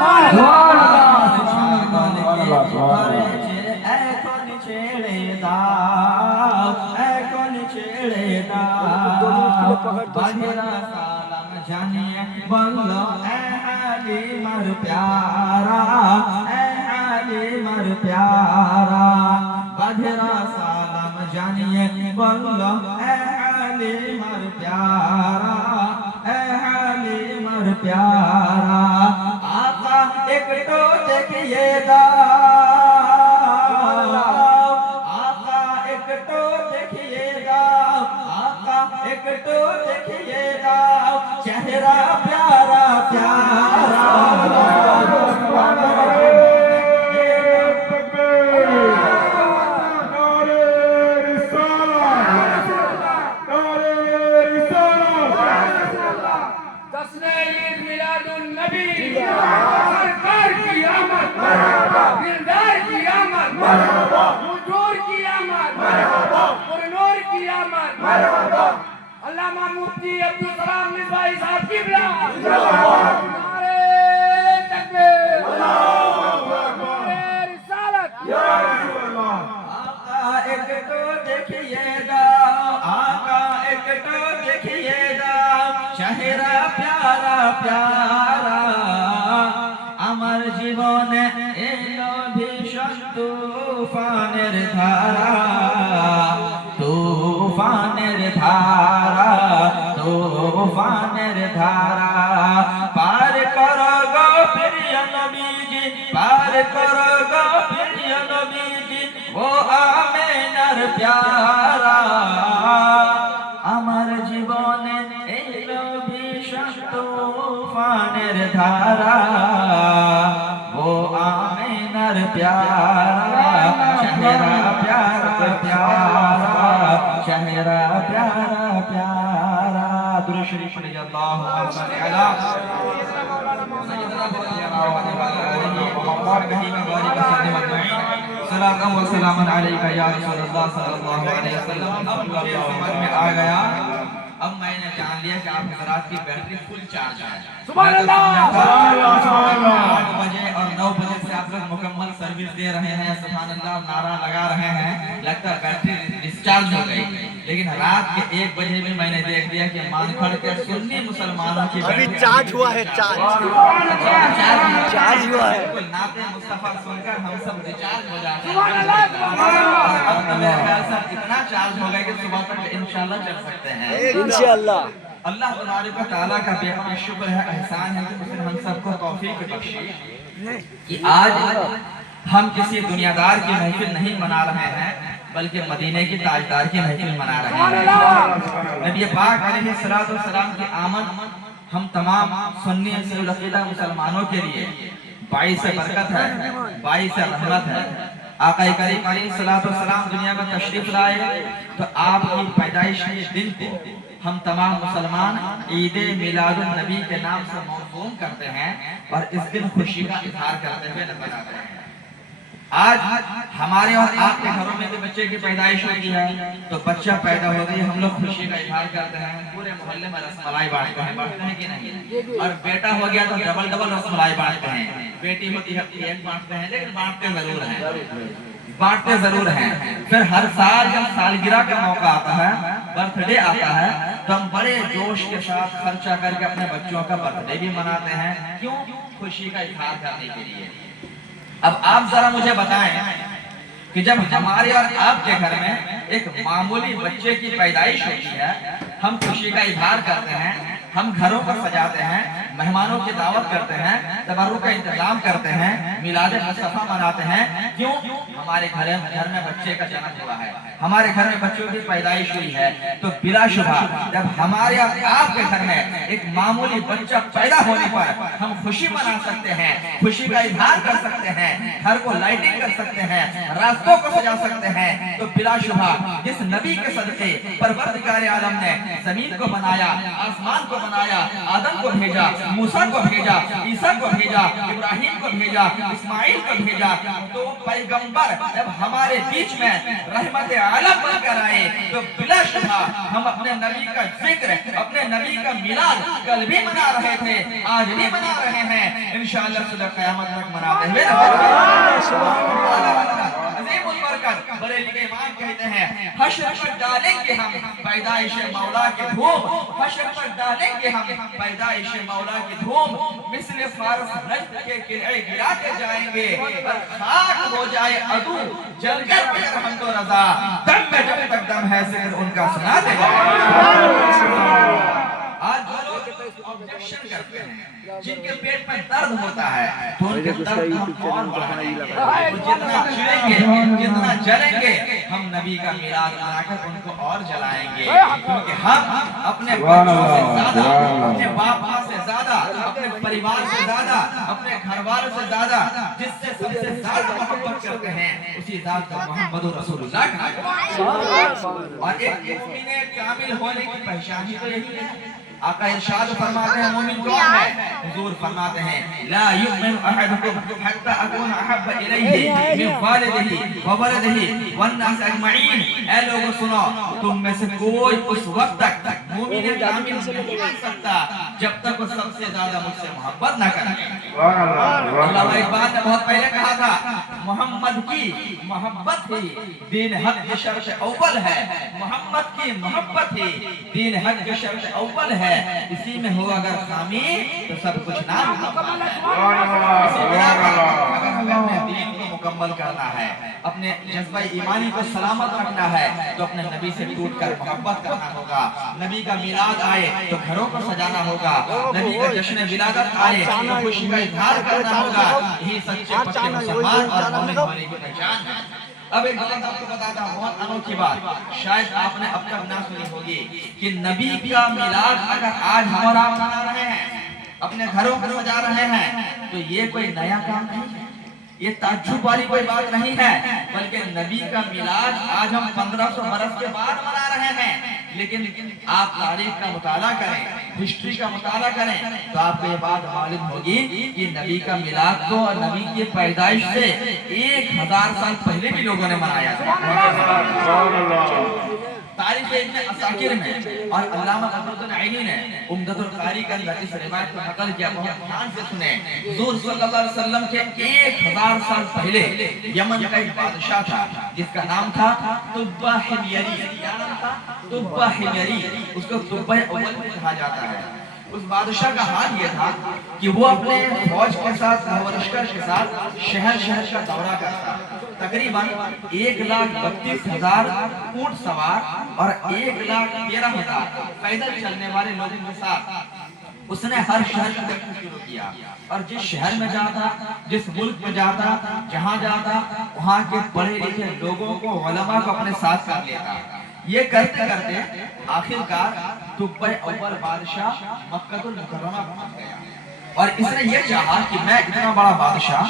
বাঘেরা সালাম জানিয়ে বলল এ হালিমার প্যারা, এ হালিমার প্যারা। বাঘেরা সালাম জানিয়ে বলল এ হালিমার প্যারা, এ হালিমার প্যারা। আকা একটু দেখিয়ে দাও, আকা একটু দেখিয়ে দাও, আকা একটু দেখিয়ে দাও চেহারা প্যারা প্যারা। सरकार की आमद, दिलदार की आमद, हुजूर की आमद, पुरनूर की आमद। अल्लामा मुफ्ती अब्दुल सलाम मिसबाही साहब किबला, नारे तकबीर, नारे रिसालत। आका एक तो देखिए दाओ, आका एक तो देखिए दाओ চেহারা প্যারা প্যারা। আমার জীবনে এলো ভীষণ তুফানের ধারা, তুফানের ধারা, তুফানের ধারা। পার করো গো প্রিয় নবীজি, পার করো গো প্রিয় নবীজি ও আমিনার প্যারা। আমার জীবনে এলো ভীষণ তুফানের ধারা, ও আমিনার প্যারা। চেহারা প্যারা প্যারা, চেহারা প্যারা প্যারা। দুরূদ শরীফ পড়ে আল্লাহু আকবার আলা সাইয়্যিদিনা सलाम व सलाम अलैका या रसूलल्लाह सल्लल्लाहु अलैहि वसल्लम। अब मुझे समझ में आ गया, अब मैंने जान लिया कि आप हज़रात की बैटरी फुल चार्ज है। सुभान अल्लाह। 8 बजे और 9 बजे से आप लोग मुकम्मल सर्विस दे रहे हैं, सुभान अल्लाह नारा लगा रहे हैं, लगता है बैटरी डिस्चार्ज हो गई। लेकिन रात के 1 बजे भी मैंने देख लिया कि मानखड़ के सुन्नी मुसलमानों की अभी चार्ज हुआ है, चार्ज हुआ है। नाते मुस्तफा सुनकर हम सब रिचार्ज हो जाते हैं। सुभान अल्लाह, सुभान अल्लाह। अब तो मेरे ख्याल से इतना चार्ज हो गया कि सुबह तक इंशाल्लाह चल सकते हैं इंशाअल्लाह। अल्लाह तबारक व तआला का बेहद शुक्र है, एहसान है कि उसने हम सबको तौफीक बख्शी कि आज हम किसी दुनियादार की महफिल नहीं मना रहे हैं, बल्कि मदीने की ताजदार की महफिल मना रहे हैं। नबी पाक अलैहिस्सलातु वस्सलाम की आमद हम तमाम सुन्नी अकीदा मुसलमानों के लिए बाइस बरकत है, बाइस रहमत है। आका करीम अलैहिस्सलातु वस्सलाम दुनिया में तशरीफ लाए तो आपकी पैदाइश के दिन को हम तमाम मुसलमान ईद मिलादुन नबी के नाम से मौसूम करते हैं और इस दिन खुशी का इजहार करते हुए नजर आते हैं। आज हमारे और आपके घरों में भी बच्चे की पैदाइश होती है, तो बच्चा पैदा हो गई हम लोग खुशी का इजहार करते हैं, पूरे मोहल्ले में रसमलाई बांटते हैं कि नहीं? और बेटा हो गया तो डबल डबल रसमलाई बांटते हैं, बेटी होती है एक बांटते हैं, लेकिन बांटते जरूर हैं, बांटते जरूर हैं। फिर हर साल जब सालगिरह का मौका आता है, बर्थडे आता है, तो हम बड़े जोश के साथ खर्चा करके अपने बच्चों का बर्थडे भी मनाते हैं। क्यों? खुशी का इजहार करने के लिए। अब आप जरा मुझे बताएं कि जब हमारे और आपके घर में एक मामूली बच्चे की पैदाइश होती है, हम खुशी का इजहार करते हैं, हम घरों को सजाते हैं, मेहमानों की दावत करते हैं, तबर्रुक का इंतजाम करते हैं, मिलाद मुस्तफा मनाते हैं। क्यों? हमारे घर में बच्चे का जन्म हुआ है, हमारे घर में बच्चों की पैदाइश हुई है, तो बिलाशुबा जब हमारे और आपके घर में एक मामूली बच्चा पैदा होने पर हम खुशी मना सकते हैं, खुशी का इजहार कर सकते हैं, घर को लाइटिंग कर सकते हैं, रास्तों को सजा सकते हैं, तो बिलाशुबा जिस नबी के सदके परवरदिगार आलम ने जमीन को बनाया, आसमान को बनाया, आदम को भेजा, मूसा को भेजा, ईसा को भेजा, इब्राहिम को भेजा, इस्माइल को भेजा, तो पैगंबर जब हमारे बीच में रहमत आलम बनकर आए तो बिला शुबा हम अपने नबी का जिक्र, अपने नबी का मिलाद कल भी मना रहे थे, आज भी मना रहे हैं, इंशाअल्लाह सुबह क़यामत तक मनाते हुए अज़ीमुल बरकत बरेली के इमाम कहते हैं हश्र पर डालेंगे हम पैदाइश मौला की धूम, हश्र पर डालेंगे हम पैदाइश मौला की धूम, मिस्ल फारस नज्द के किले गिरा के जाएंगे और खाक हो जाए अदू जलकर मगर हम तो रजा, दम में जब तक दम है जिक्र उनका सुना देगा। आज जो लोग ऑब्जेक्शन करते हैं, जिनके पेट में दर्द होता है तो उनके दर्द हम और बढ़ाएंगे, जितना चिढ़ेंगे, जितना जलेंगे, हम नबी का मिलाद मनाकर उनको और जलाएंगे, क्योंकि हम अपने बच्चों से ज्यादा, अपने बाप माँ से ज्यादा, अपने परिवार से ज्यादा, अपने घर वालों से ज्यादा जिससे सबसे ज्यादा मोहब्बत करते हैं उसी जात को मोहम्मद रसूलुल्लाह कहा। और एक मुमिन कामिल होने की पहचान ही तो यही है। आका इरशाद फरमाते हैं मोमिन कौन है? हुजूर फरमाते हैं ला युमिनु अहदुकुम हत्ता अकूना अहब्ब इलैहि मिन वालिदिही व वलदिही वन नास अजमईन। ऐ लोगों सुनो, तुम में से कोई उस वक्त तक मोमिन कामिल नहीं बन सकता जब तक वो सबसे ज्यादा मुझसे मोहब्बत ना करे। अल्लाह इकबाल ने बहुत पहले कहा था मोहम्मद की मोहब्बत ही दीन हक की शर्त अव्वल है, मोहम्मद की मोहब्बत ही दीन हक की शर्त अव्वल है, इसी में हो अगर खामी तो सब कुछ ना मुकम्मल है। अगर हमें अपने दीन को मुकम्मल करना है, अपने जज्बा ईमानी को सलामत रखना है तो अपने नबी से टूटकर मोहब्बत करना होगा। नबी का मिलाद आए तो घरों को सजाना होगा, नबी का जश्न विलादत आए तो खुशी का इजहार करना होगा। यही सच्चे पक्के मुसलमान और मोमिन होने की पहचान है। अब एक बात आपको बताता हूँ, बहुत अनोखी बात, शायद आपने अब तक ना सुनी होगी कि नबी का मिलाद अगर आज हम और आप मना रहे हैं, अपने घरों को सजा रहे हैं, तो ये कोई नया काम नहीं है, ये ताज्जुब वाली कोई बात नहीं है, बल्कि नबी का मिलाद आज हम 1500 बरस के बाद मना रहे हैं। लेकिन आप तारीख का मुताला करें, हिस्ट्री का मुताला करें तो आपको ये बात मालूम होगी कि नबी का मिलाद को नबी की पैदाइश से 1000 साल पहले भी लोगों ने मनाया था। तारीख इब्न असाकिर में और अल्लामा बदरुद्दीन ऐनी ने उम्दतुल कारी के अंदर इस रिवायत को नकल किया, बहुत ध्यान से सुने। हुजूर सल्लल्लाहु अलैहि वसल्लम के 1000 साल पहले यमन का एक बादशाह था जिसका नाम था तुब्बा हिमयरी। क्या नाम था? तुब्बा हिमयरी। उसको तुब्बा अव्वल भी कहा जाता है। उस बादशाह का हाल ये था कि वो अपने फौज के साथ, लश्कर के साथ शहर शहर का दौरा करता। तकरीबन 1,32,000 ऊंट सवार और 1,13,000 पैदल चलने वाले लोगों के साथ उसने हर शहर का दौरा शुरू किया और जिस शहर में जाता, जिस मुल्क में जाता, जहाँ जाता, वहाँ के पढ़े लिखे लोगों को, उलमा को अपने साथ कर लेता। ये करते करते आखिरकार तुब्बा अव्वल बादशाह मक्कातुल मुकर्रमा पहुंच गया और इसने ये चाहा कि मैं इतना बड़ा बादशाह,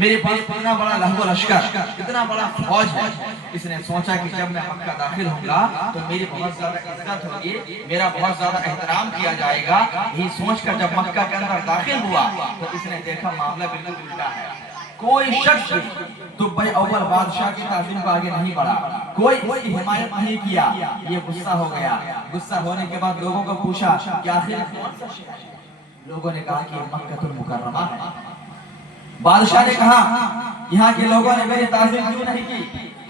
मेरे पास इतना बड़ा लहू लश्कर, इतना बड़ा फौज है। इसने सोचा कि जब मैं मक्का दाखिल होऊंगा तो मेरी बहुत ज्यादा इज्जत होगी, मेरा बहुत ज्यादा एहतराम किया जाएगा। यही सोचकर जब मक्का के अंदर दाखिल हुआ तो इसने देखा मामला बिल्कुल उल्टा है। कोई शख्स तुब्बा अव्वल बादशाह की ताज़ीम को आगे नहीं बढ़ा, कोई इसकी हिमायत नहीं किया। ये गुस्सा हो गया। गुस्सा होने के बाद लोगों को पूछा कि आखिर कौन सा शहर है? लोगों ने कहा कि मक्कातुल मुकर्रमा है। बादशाह ने कहा यहाँ के लोगों ने मेरी ताज़ीम क्यों नहीं की?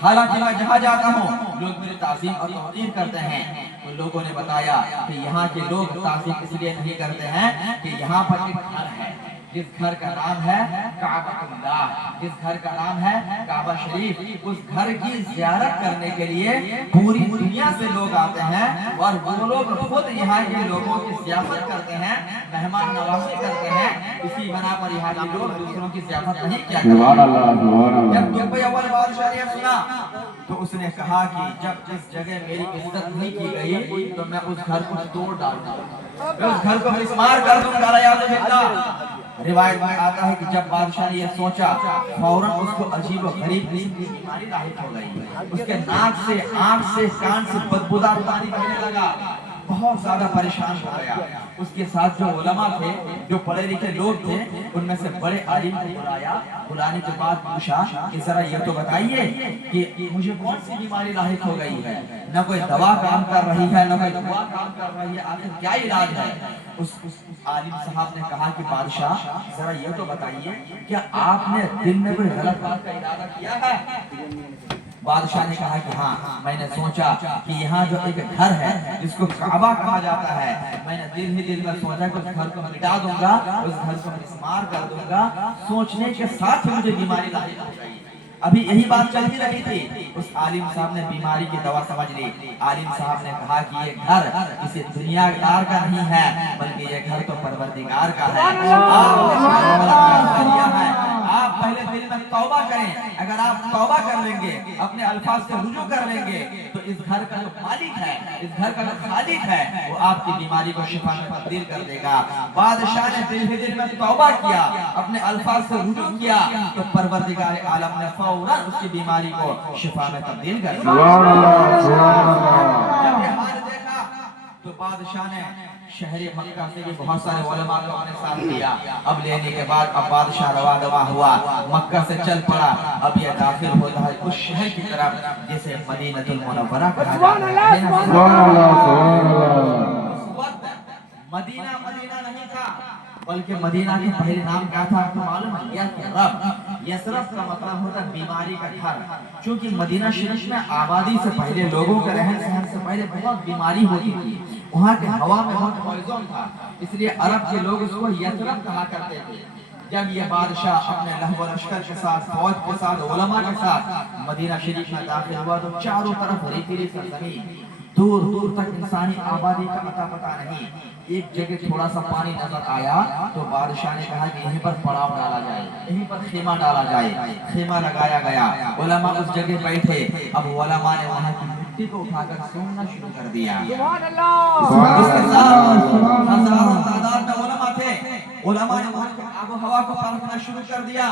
हालांकि मैं जहाँ जाता हूँ लोग मेरी ताज़ीम और तौक़ीर करते हैं। तो लोगों ने बताया कि यहाँ के लोग ताज़ीम इसलिए नहीं करते हैं कि यहाँ पर एक घर है जिस घर का नाम है काबतुल्लाह, जिस घर का नाम है काबा शरीफ। उस घर की ज़ियारत करने के लिए पूरी दुनिया से लोग आते हैं और वो लोग खुद यहाँ के लोगों की ज़ियारत करते हैं, मेहमान नवाज़ी करते हैं। इसी बना पर यहाँ के लोग दूसरों की ज़ियारत नहीं किया करते। जब तुब्बा अव्वल बादशाह ने सुना तो उसने कहा कि जब जिस जगह मेरी इज्जत नहीं की गई तो मैं उस घर को तोड़ डालूंगा, मैं उस घर को मिस्मार कर दूंगा। रिवायत में आता है कि जब बादशाह ने यह सोचा, फौरन उसको अजीब और गरीब बीमारी लाहिक हो गई। उसके नाक से, आंख से, कान से बदबूदार पानी बहने लगा। बहुत ज्यादा परेशान हो गया। اس کے ساتھ جو علماء تھے، جو پڑھے لکھے لوگ تھے، ان میں سے بڑے عالم کو بلایا۔ بلانے کے بعد پوچھا کہ ذرا یہ تو بتائیے کہ مجھے کون سی بیماری لاحق ہو گئی ہے، نہ کوئی دوا کام کر رہی ہے، نہ کوئی دوا کام کر رہی ہے، آخر کیا علاج ہے؟ اس عالم صاحب نے کہا کہ بادشاہ ذرا یہ تو بتائیے کیا آپ نے دن میں کوئی غلط بات کا ارادہ کیا ہے؟ بادشاہ نے کہا کہ ہاں، میں نے سوچا کہ یہاں جو ایک گھر ہے جس کو کعبہ کہا جاتا ہے، میں نے دل ہی دل میں سوچا کہ اس گھر کو مٹا دوں گا، اس گھر کو مسمار کر دوں گا۔ سوچنے کے ساتھ مجھے بیماری لاحق ہو گئی۔ ابھی یہی بات چل ہی رہی تھی، اس عالم صاحب نے بیماری کی دوا سمجھ لی۔ عالم صاحب نے کہا کہ یہ گھر کسی دنیا دار کا نہیں ہے، بلکہ یہ گھر تو پروردگار کا ہے۔ آپ پہلے دل میں توبہ کریں، اگر آپ توبہ کر لیں گے، اپنے الفاظ سے رجوع کر لیں گے، تو اس گھر کا جو مالک ہے، اس گھر کا جو خالق ہے، وہ آپ کی بیماری کو شفا میں تبدیل کر دے گا۔ بادشاہ نے دل ہی دل میں توبہ کیا، اپنے الفاظ سے رجوع کیا، تو پروردگار عالم نے فوراً اس کی بیماری کو شفا میں تبدیل کر دیا۔ جب یہ حال دیکھا تو بادشاہ نے شہر مکہ سے بھی بہت سارے علماء کو اپنے ساتھ لیا۔ اب لینے کے بعد اب بادشاہ روا دوا ہوا، مکہ سے چل پڑا۔ اب یہ داخل ہوتا ہے اس شہر کی طرف جسے مدینہ المنورہ کہا جاتا ہے۔ اس وقت مدینہ مدینہ نہیں تھا، بلکہ مدینہ کے پہلے نام کیا تھا؟ آپ کو معلوم ہے؟ یثرب۔ یثرب کا مطلب ہوتا ہے بیماری کا گھر۔ چونکہ مدینہ شریف میں آبادی سے پہلے، لوگوں کے رہن سہن سے پہلے بہت بیماری ہوتی تھی، وہاں کے ہوا میں بہت پوائزن تھا، اس لیے عرب کے لوگ اس کو یثرب کہا کرتے تھے۔ جب یہ بادشاہ اپنے لہو و لشکر کے ساتھ، فوج کے ساتھ، علماء کے ساتھ مدینہ شریف میں داخل ہوا تو چاروں طرف ریتیلی سرزمین، دور دور تک انسانی آبادی کا اتا پتہ نہیں۔ ایک جگہ تھوڑا سا پانی نظر آیا تو بادشاہ نے کہا کہ یہیں پر پڑاؤ ڈالا جائے، یہیں پر خیمہ ڈالا جائے۔ خیمہ لگایا گیا، علماء اس جگہ بیٹھے۔ اب علماء نے وہاں کی مٹی کو اٹھا کر سوننا شروع کر دیا۔ سبحان اللہ۔ اس کے ساتھ ہزاروں تعداد میں علماء تھے، علماء نے وہاں کی آب و ہوا کو پرکھنا شروع کر دیا۔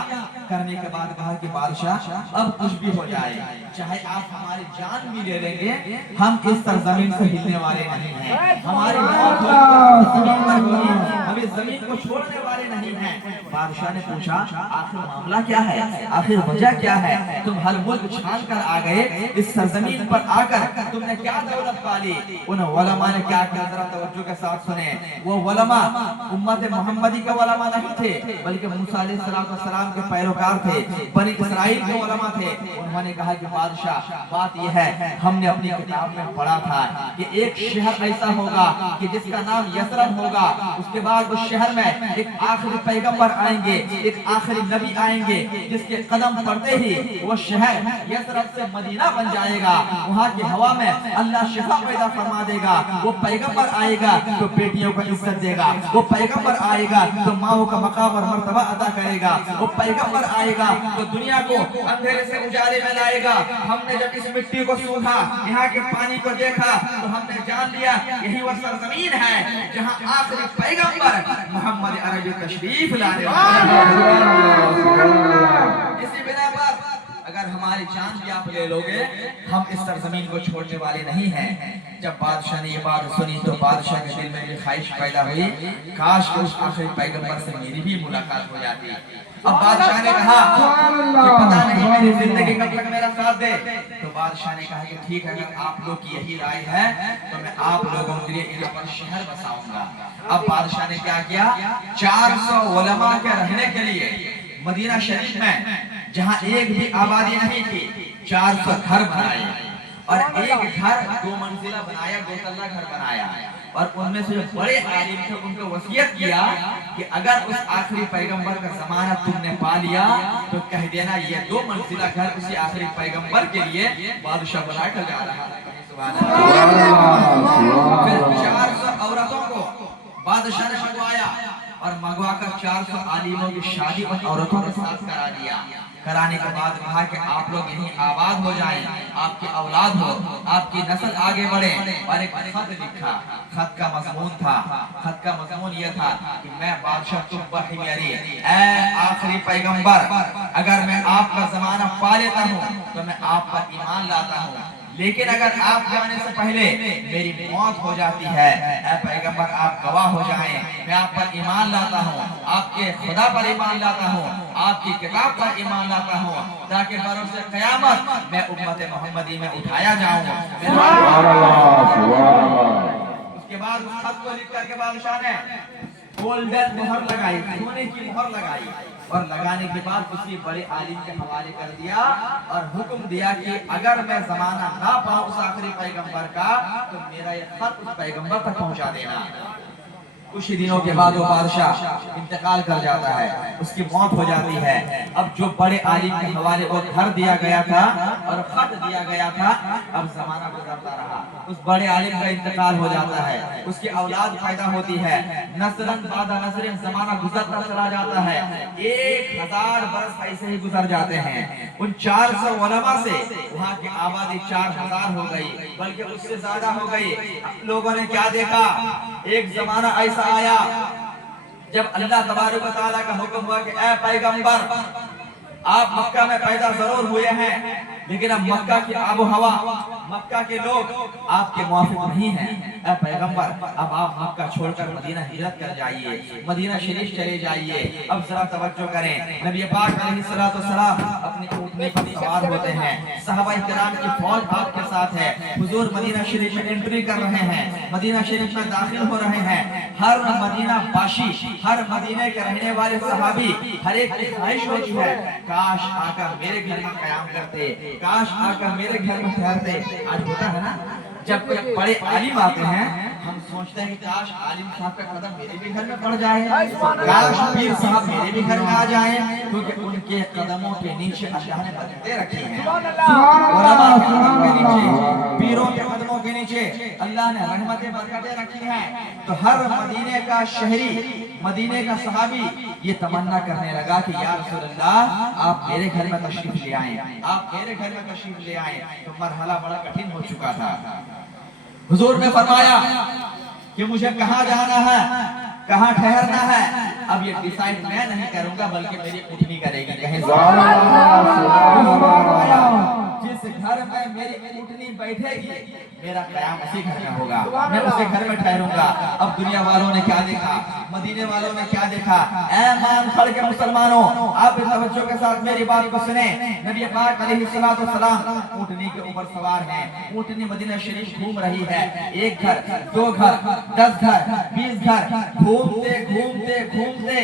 کرنے کے بعد کہا کہ بادشاہ اب کچھ بھی ہو جائے، چاہے آپ ہماری جان بھی لے لیں گے، ہم اس سرزمین سے ہلنے والے نہیں ہیں۔ ہماری موت ہوگی زمین پر ہوگی، ہم اس زمین کو چھوڑنے والے نہیں ہیں۔ بادشاہ نے پوچھا آخر معاملہ کیا ہے، آخر وجہ کیا ہے؟ تم ہر ملک چھان کر آ گئے، اس سرزمین پر آ کر تم نے کیا دولت پالی؟ ان علماء نے کیا کیا؟ ذرا توجہ کے ساتھ سنیں۔ وہ علماء امت محمدی کے علماء نہیں تھے، بلکہ موسیٰ علیہ السلام کے پیروکار تھے، بنی اسرائیل کے علماء تھے۔ انہوں نے کہا کہ بادشاہ بات یہ ہے، ہم نے اپنی کتاب میں پڑھا تھا کہ ایک شہر ایسا ہوگا کہ جس کا نام یثرب ہوگا، اس کے بعد اس شہر میں ایک آخری پیغمبر آئیں گے، ایک آخری نبی آئیں گے، جس کے قدم پڑتے ہی وہ شہر یثرب سے مدینہ بن جائے گا۔ وہاں کی ہوا میں اللہ شفا پیدا فرما دے گا۔ وہ پیغمبر آئے گا تو بیٹیوں کو عزت دے گا، وہ پیغمبر آئے گا تو ماؤں کا مقام اور مرتبہ عطا کرے گا، وہ پیغمبر آئے گا تو دنیا کو اندھیرے سے اجالے میں لائے گا۔ ہم نے جب اس مٹی کو سونگا، یہاں کے پانی کو دیکھا تو ہم نے جان لیا یہی وہ سرزمین ہے جہاں آخری پیغمبر محمد عربی تشریف لانے والے ہیں۔ اسی بنا پر اگر ہماری جان بھی آپ لے لوگے، ہم اس سرزمین کو چھوڑنے والے نہیں ہیں۔ جب بادشاہ نے یہ بات سنی تو بادشاہ کے دل میں یہ خواہش پیدا ہوئی، کاش کہ اس آخری پیغمبر سے میری بھی ملاقات ہو جاتی۔ اب بادشاہ نے کہا کہ پتہ نہیں میری زندگی کب تک میرا ساتھ دے۔ تو بادشاہ نے کہا کہ ٹھیک ہے، اگر آپ لوگ کی یہی رائے ہے تو میں آپ لوگوں کے لیے یہاں پر شہر بساؤں گا۔ اب بادشاہ نے کیا کیا؟ 400 علماء کے رہنے کے لیے مدینہ شریف میں، جہاں ایک بھی آبادی نہیں تھی، 400 گھر بنائے، اور ایک گھر 2 منزلہ بنایا، 2 تلہ گھر بنایا۔ اور ان میں سے جو بڑے عالم تھے ان کو وصیت کیا کہ اگر اس آخری پیغمبر کا زمانہ تم نے پا لیا تو کہہ دینا یہ 2 منزلہ گھر اسی آخری پیغمبر کے لیے بادشاہ بنا کر جا رہا ہے۔ پھر 400 عورتوں کو بادشاہ نے منگوایا، اور منگوا کر 400 عالموں کی شادی ان عورتوں کے ساتھ کرا دیا۔ کرانے کے بعد کہا کہ آپ لوگ یہیں آباد ہو جائیں، آپ کی اولاد ہو، آپ کی نسل آگے بڑھے۔ اور ایک خط لکھا، خط کا مضمون تھا، خط کا مضمون یہ تھا کہ میں بادشاہ تبہ حمیری، اے آخری پیغمبر، اگر میں آپ کا زمانہ پا لیتا ہوں تو میں آپ پر ایمان لاتا ہوں، لیکن اگر آپ جانے سے پہلے میری موت ہو جاتی ہے، اے پیغمبر آپ گواہ ہو جائیں، میں آپ پر ایمان لاتا ہوں، آپ کے خدا پر ایمان لاتا ہوں، آپ کی کتاب پر ایمان لاتا ہوں، تاکہ بروز قیامت میں امت محمدی میں اٹھایا جاؤں۔ اس کے بعد اس خط کو لکھ کر کے بادشاہ نے گولڈن مہر لگائی، سونے کی مہر لگائی، اور لگانے کے بعد کسی بڑے عالم کے حوالے کر دیا اور حکم دیا کہ اگر میں زمانہ نہ پاؤں اس آخری پیغمبر کا تو میرا یہ خط اس پیغمبر تک پہنچا دینا۔ کچھ دنوں کے بعد وہ بادشاہ انتقال کر جاتا ہے، اس کی موت ہو جاتی ہے۔ اب جو بڑے عالم کے حوالے وہ گھر دیا گیا تھا اور خط دیا گیا تھا، اب زمانہ گزرتا رہا، اس بڑے عالم کا انتقال ہو جاتا ہے، اس کی اولاد پیدا ہوتی ہے، نسلاً بعد نسلاً زمانہ گزرتا چلا جاتا ہے، 1000 برس ایسے ہی گزر جاتے ہیں۔ ان 400 علماء سے وہاں کی آبادی 4000 ہو گئی، بلکہ اس سے زیادہ ہو گئی۔ لوگوں نے کیا دیکھا؟ ایک زمانہ ایسا آیا جب اللہ تبارک و تعالیٰ کا حکم ہوا کہ اے پیغمبر آپ مکہ میں پیدا ضرور ہوئے ہیں، لیکن اب مکہ کی آب و ہوا، مکہ کے لوگ آپ کے موافق نہیں ہیں، اے پیغمبر اب آپ مکہ چھوڑ کر مدینہ ہجرت کر جائیے، مدینہ شریف چلے جائیے۔ اب ذرا توجہ کریں، نبی پاک علیہ السلام اپنی اونٹنے پر سوار ہوتے ہیں، صحابہ کرام کی فوج آپ کے ساتھ ہے، حضور مدینہ شریف میں انٹری کر رہے ہیں، مدینہ شریف میں داخل ہو رہے ہیں۔ ہر مدینہ باشی، ہر مدینہ کے رہنے والے صحابی، ہر ایک کی خواہش ہوتی ہے کاش آ کر میرے گھر میں قیام کرتے، کاش آ کر میرے گھر میں ٹھہرتے۔ آج ہوتا ہے نا، جب کوئی بڑے عالم آتے ہیں ہم سوچتے ہیں کہ کاش عالم صاحب کا قدم میرے بھی گھر میں پڑ جائے، کاش پیر صاحب میرے بھی گھر میں آ جائیں، کیونکہ ان کے قدموں کے نیچے اللہ نے برکتیں رکھی ہیں۔ علماء کے قدموں کے نیچے، پیروں کے قدموں کے نیچے اللہ نے رحمتیں برکتیں رکھی ہیں۔ تو ہر مدینے کا شہری، مدینے کا صحابی یہ تمنا کرنے لگا کہ یا رسول اللہ آپ میرے گھر میں تشریف لے آئیں، آپ میرے گھر میں تشریف لے آئیں۔ تو مرحلہ بڑا کٹھن ہو چکا تھا۔ حضور نے فرمایا کہ مجھے کہاں جانا ہے، کہاں ٹھہرنا ہے، اب یہ ڈیسائیڈ میں نہیں کروں گا بلکہ میری اٹھنی کرے گی۔ کہیں جس گھر میں میری اٹھنی بیٹھے گی میرا قیام اسی گھر میں ہوگا، میں اسی گھر میں ٹھہروں گا۔ اب دنیا والوں نے کیا دیکھا، مدینے والوں نے کیا دیکھا؟ اے مان پھڑ کے مسلمانوں، آپ توجہ کے ساتھ میری بات کو سنیں۔ نبی پاک علیہ السلام اونٹنی کے اوپر سوار ہیں، اونٹنی مدینہ شریف گھوم رہی ہے، ایک گھر، 2 گھر، 10 گھر، 20 گھر، گھومتے گھومتے گھومتے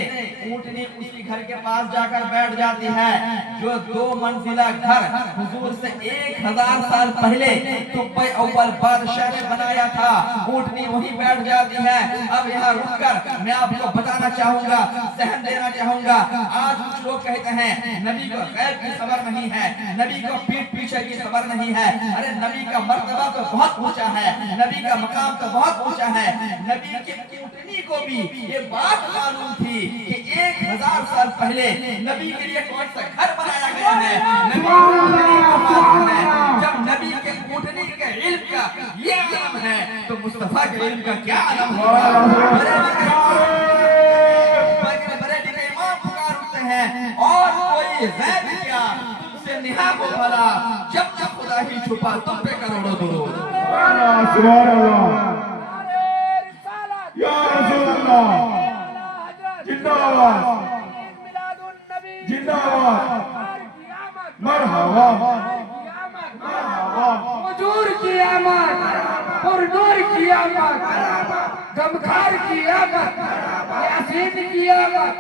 اونٹنی اسی گھر کے پاس جا کر بیٹھ جاتی ہے جو 2 منزلہ گھر حضور سے 1000 سال پہلے تبے اول بادشاہ نے بنایا تھا، اونٹنی وہیں بیٹھ جاتی ہے۔ اب یہاں رک کر میں آپ کو بتانا چاہوں گا، ذہن دینا چاہوں گا۔ آج کچھ لوگ کہتے ہیں نبی کو غیب کی خبر نہیں ہے، نبی کو پیٹ پیچھے کی خبر نہیں ہے۔ ارے نبی کا مرتبہ تو بہت اونچا ہے، نبی کا مقام تو بہت اونچا ہے۔ نبی کی اونٹنی کو بھی یہ بات معلوم تھی کہ 1000 سال پہلے نبی کے لیے کون سا گھر بنایا گیا ہے، نبی کی اونٹنی کو معلوم ہے۔ جب نبی کے اونٹنی کے علم کا یہ علم ہے تو مصطفیٰ کے علم کا کیا علم ہوگا؟ بریلی کے امام پکار اٹھتے ہیں اور کوئی غیب کیا تم سے نہا کو بھلا، جب جب خدا ہی چھپا تم پہ کروڑوں درود۔ سبحان اللہ، یا رسول اللہ، زندہ آباد، زندہ آباد، مرحبا، حضور کی آمد، پرنور کی آمد، غمخوار کی آمد، یاسین کی آمد،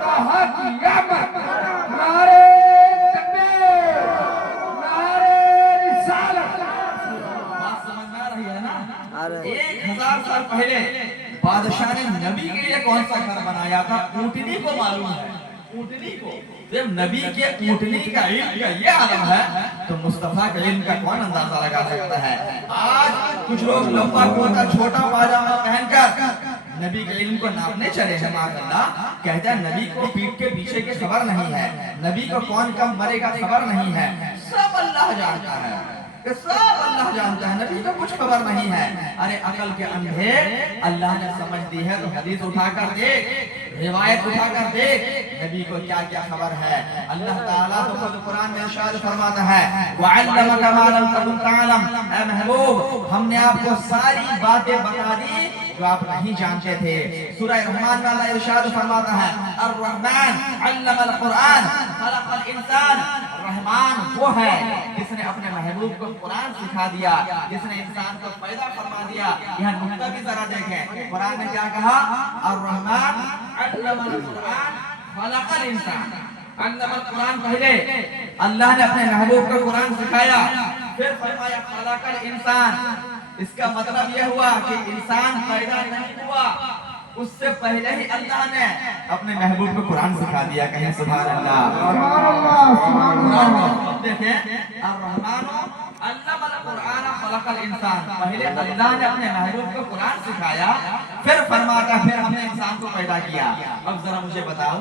طه کی آمد، نعرہ تکبیر، نعرہ رسالت۔ بات سمجھ میں آ رہی ہے نا؟ 1000 سال پہلے بادشاہ نے نبی کے لیے کون سا گھر بنایا تھا اونٹنی کو معلوم ہے، اونٹنی کو۔ جب نبی کے اونٹنی کا علم کا یہ عالم ہے تو مصطفیٰ کے علم کا کون اندازہ لگا سکتا ہے؟ آج کچھ لوگ لمبا کوٹا چھوٹا پاجامہ پہن کر نبی کے علم کو ناپنے چلے ہیں، معاذاللہ کہتا ہے نبی کو پیٹ کے پیچھے کی خبر نہیں ہے، نبی کو کون کب مرے گا خبر نہیں ہے، سب اللہ جانتا ہے، سب اللہ جانتا ہے، نبی کو کچھ خبر نہیں ہے۔ ارے عقل کے اندھے اللہ نے سمجھ دی ہے تو حدیث اٹھا کر دیکھ، रिवायत उठाकर देख नबी को क्या क्या खबर है। अल्लाह ताला तो खुद कुरान में इरशाद फरमाता है वअल्लमका मा लम तकुन तअलम, ऐ महबूब हमने आपको सारी बातें बता दी जो आप नहीं जानते थे। सूरह रहमान में अल्लाह इरशाद फरमाता है अर्रहमान अल्लमल कुरान खलक़ल इंसान, रहमान वो है जिसने अपने महबूब को कुरान सिखा दिया, जिसने इंसान को पैदा फरमा दिया। यह नुक्ता भी जरा देखें, कुरान ने क्या कहा अर्रहमान अल्लमल कुरान खलक़ल इंसान। अल्लमल कुरान पहले अल्लाह ने अपने महबूब को कुरान सिखाया, फिर फरमाया खलक़ल इंसान। इसका मतलब यह हुआ कि इंसान पैदा नहीं हुआ, उससे पहले ही अल्लाह ने अपने महबूब को कुरान सिखा दिया। कहीं सुभान अल्लाह। देखें अर्रहमान अल्लमल कुरान खलक़ल इंसान, पहले अल्लाह ने अपने महबूब को कुरान सिखाया, फिर फरमाता फिर हमने इंसान को पैदा किया। अब जरा मुझे बताओ,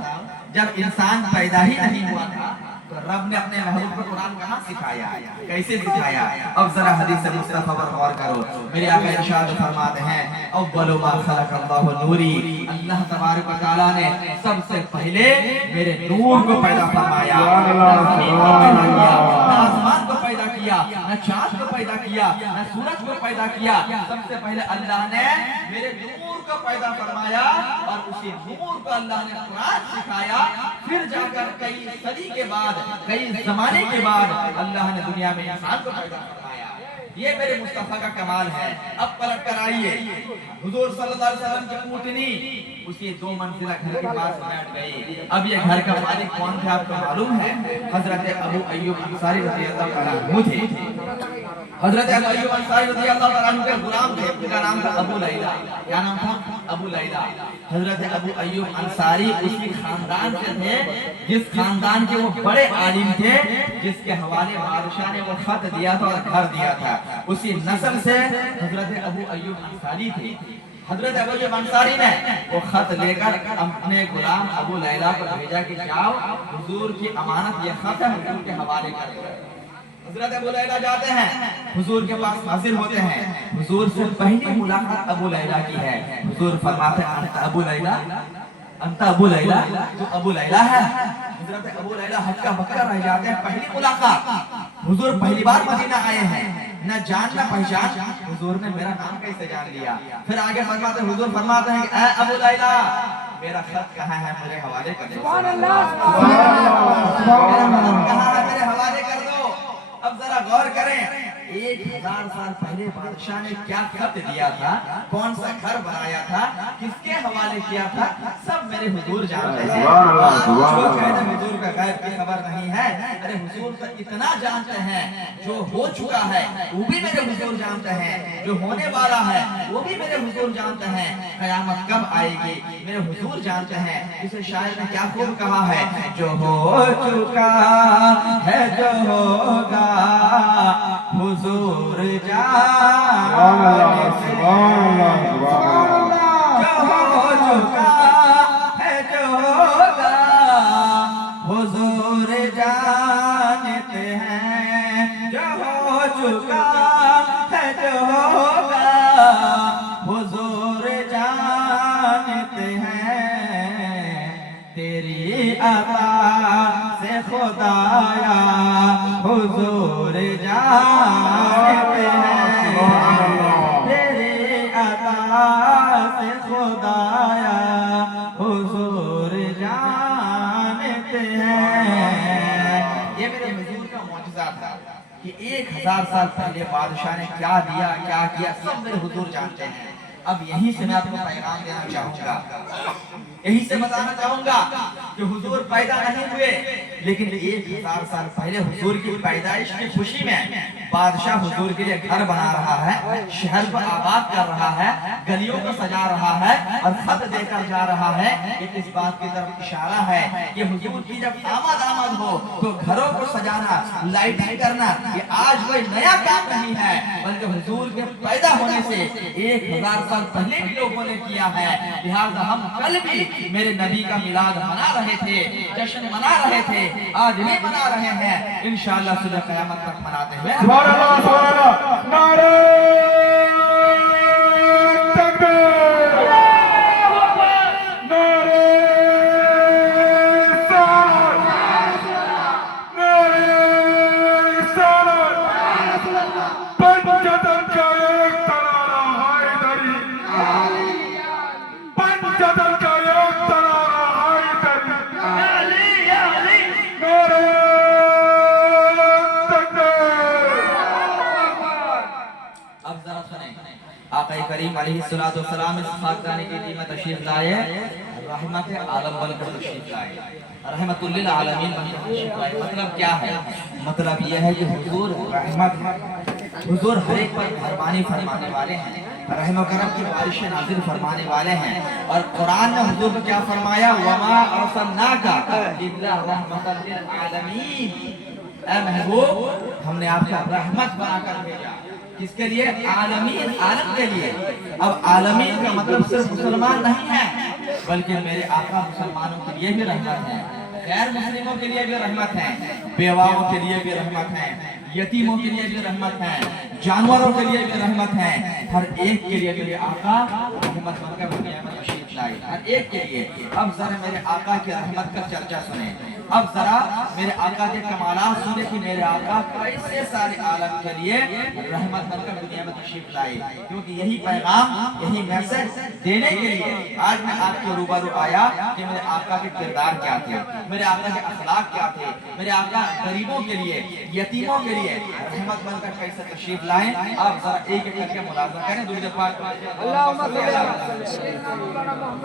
जब इंसान पैदा ही नहीं हुआ था तो रब ने अपने महबूब को कुरान कहाँ सिखाया, कैसे सिखाया? अब जरा हदीस मुस्तफा पर गौर करो। मेरे आका इरशाद फरमाते हैं अव्वलु मा खलक़ल्लाहु नूरी, अल्लाह तबारक व तआला ने सबसे पहले मेरे नूर को पैदा फरमाया। आसमान को पैदा किया, न चांद को पैदा किया, न सूरज को पैदा किया, सबसे पहले अल्लाह ने मेरे नूर को पैदा फरमाया और उसी नूर को अल्लाह ने कुरान सिखाया। फिर जाकर कई सदी के बाद, कई जमाने के बाद अल्लाह ने दुनिया में इंसान को पैदा फरमाया। ये मेरे मुस्तफा का कमाल है। अब पलट कर आइए, हुजूर सल्लल्लाहु अलैहि वसल्लम की ऊँटनी उसी 2 मंजिला घर के पास बैठ गई। अब ये घर का मालिक कौन था आपको मालूम है? हजरत अबू अय्यूब अंसारी रज़ियल्लाहु ताला अन्हु थे। हजरत अबू अय्यूब अंसारी रज़ियल्लाहु ताला अन्हु के गुलाम थे, उनका नाम था अबू लैला। क्या नाम था? अबू लैला। हजरत अबू अय्यूब अंसारी उसी खानदान से थे जिस खानदान के वो बड़े आलिम थे, जिसके हवाले बादशाह ने वो खत दिया था और घर दिया था। उसी नस्ल से हजरत अबू अय्यूब अंसारी थे। हजरत अबू अय्यूब अंसारी ने वो खत लेकर अपने गुलाम अबू लैला को भेजा कि जाओ हुजूर की अमानत ये खत है, हुजूर के हवाले कर दो। हजरत अबू लैला जाते हैं, हुजूर के पास हाजिर होते हैं। हुजूर से पहली मुलाकात अबू लैला की है। हुजूर फरमाते हैं अंत अबू लैला, अंत अबू लैला, जो अबू लैला है। हजरत अबू लैला हक्का बक्का रह जाते हैं। पहली मुलाकात, हुजूर पहली बार मदीना आए हैं, न जान न पहचान, हुजूर ने मेरा नाम कैसे जान लिया? फिर आगे फरमाते हैं, हुजूर फरमाते हैं कि ऐ अबू लैला मेरा खत कहाँ है, मेरे हवाले कर दो। सुभान अल्लाह, कहाँ है, मेरे हवाले कर दो। अब जरा गौर करें, 1000 साल पहले बादशाह ने क्या खत दिया था, कौन सा घर बनाया था, किसके हवाले किया था, सब मेरे हुजूर जानते हैं। जो कहते हुजूर का गैब की खबर नहीं है, अरे हुजूर तो इतना जानते हैं, जो हो चुका है वो भी मेरे हुजूर जानते हैं, जो होने वाला है वो भी मेरे हुजूर जानते हैं, कयामत कब आएगी मेरे हुजूर जानते हैं। इसे शायर ने क्या खूब कहा है, जो हो चुका है जो होगा हुजूर जानते हैं, जो हो चुका है जो होगा हुजूर जानते हैं, जो हो चुका है जो होगा हुजूर जानते हैं। तेरी अता से खुदाया हुजूर जानते हैं, तेरी अता से खुदाया हुजूर जानते हैं। ये मेरे हुजूर का मौजज़ा था कि 1000 साल पहले बादशाह ने क्या दिया, क्या किया, सब मेरे हुजूर जानते हैं। अब यहीं से मैं आपको पैगाम देना चाहूंगा, यही से बताना चाहूंगा कि हुजूर पैदा नहीं हुए, लेकिन 1000 साल पहले हुजूर की पैदाइश की खुशी में बादशाह हुजूर के लिए घर बना रहा है, शहर को आबाद कर रहा है, गलियों को सजा रहा है और खत देकर जा रहा है। ये इस बात की तरफ इशारा है कि हुजूर की जब आमद हो तो घरों को सजाना, लाइटिंग करना ये आज कोई नया काम नहीं है, बल्कि हुजूर के पैदा होने से 1000 साल पहले भी लोगों ने किया है। लिहाजा हम कल भी मेरे नबी का मिलाद मना रहे थे, जश्न मना रहे थे, आज भी मना रहे हैं, इंशाअल्लाह सुबह क़यामत तक मनाते हुए। सुभान अल्लाह, सुभान अल्लाह, नारे तकबीर, नारे करीम अलैहिस्सलाम इस खाकदानी की टीम में तशरीफ लाए, रहमत आलम बनकर तशरीफ लाए, रहमतुल लिल आलमीन बनकर तशरीफ लाए। मतलब क्या है? मतलब यह है कि हुजूर रहमत, हुजूर हर एक पर मेहरबानी फरमाने वाले हैं, रहम करम की बारिश नाजिल फरमाने वाले हैं। और कुरान में हुजूर को क्या फरमाया? वमा अरसलनाका इल्ला रहमतल लिल आलमीन, ऐ महबूब हमने आपको रहमत बनाकर भेजा। किसके लिए? आलमीन, आलम के लिए। अब आलमीन का मतलब सिर्फ मुसलमान नहीं है, बल्कि मेरे आका मुसलमानों के लिए भी रहमत है, गैर मुस्लिमों के लिए भी रहमत है, बेवाओं के लिए भी रहमत है, यतीमों के लिए भी रहमत है, जानवरों के लिए भी रहमत है। हर एक के लिए मेरे आका रहमत बनकर दुनिया में तशरीफ लाए, हर एक के लिए। अब जरा मेरे आका की रहमत का चर्चा सुने, अब जरा मेरे आका के कमालात सुने कि मेरे आका कैसे सारे आलम के लिए रहमत बनकर दुनिया में तशरीफ लाए। क्योंकि यही पैगाम, यही मैसेज देने के लिए आज मैं आपके रूबरू आया कि मेरे आका के किरदार क्या थे, मेरे आका के अखलाक क्या थे, मेरे आका गरीबों के लिए, यतीमों के लिए रहमत बनकर कैसे तशरीफ लाए। आप जरा एक एक करके मुलाज़ा करें। दुरूद पाक